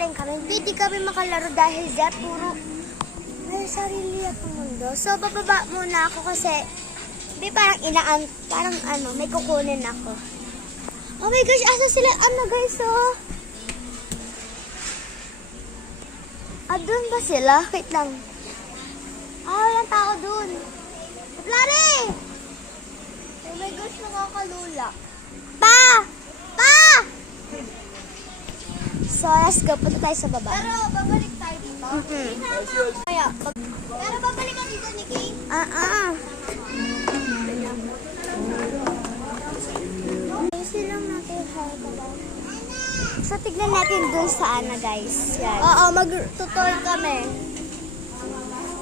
rin kami. Hindi kami makalaro dahil dyan puro may sarili akong mundo. So, bababa muna ako kasi parang may kukunin ako. Oh my gosh, asa sila? Ano guys, oh? Doon ba sila? Wait lang. Walang tao doon. Lari! Oh my gosh, nakakalula. Pa! So, let's go. Punta tayo sa baba. Pero, babalik tayo dito. Pero, babalik ka dito, Nikki? Silang natin So, tignan natin dun sa guys. Yan. Oo, mag-tutor kami.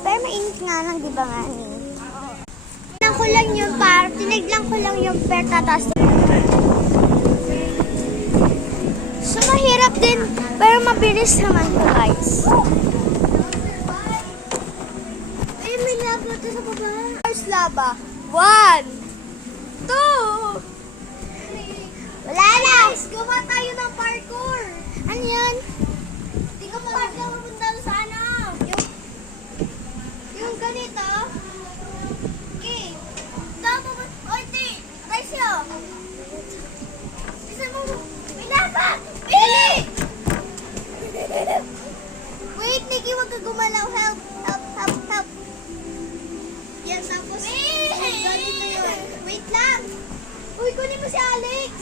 Pero mainit nga lang, di ba nga? Tinignan ko lang yung tatas. So, mahirap din, pero mabilis naman to, guys. Ay, may lava to sa baba. First lava. 1, 2. Wala na! Guys, gawa tayo ng parkour. Ano yun? Hindi ko parkour pupunta sa ano. Yung ganito. Okay. Tapos, oy, guys yun. Isa mo. May lava! Bili! Wait, Nikki, wag ka gumalaw. Help. Yan, tapos. Ganito yun. Wait lang. Uy, kunin mo si Alex.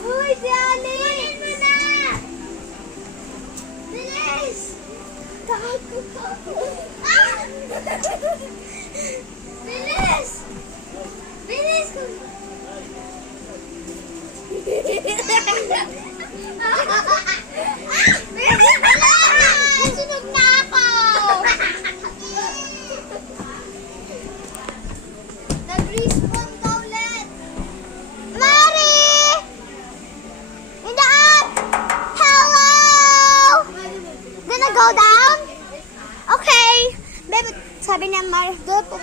Uy, si Alex. Kunin mo na. Bilis. Takot ko. Bilis. Sunog na ako! Nag-respawn ka ulit! Mari! In the up! Hello! Gonna go down? Okay. Babe, sabi niya Mari, doon po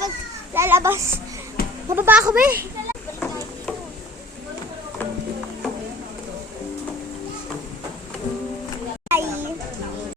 lalabas. Mababa ako, be.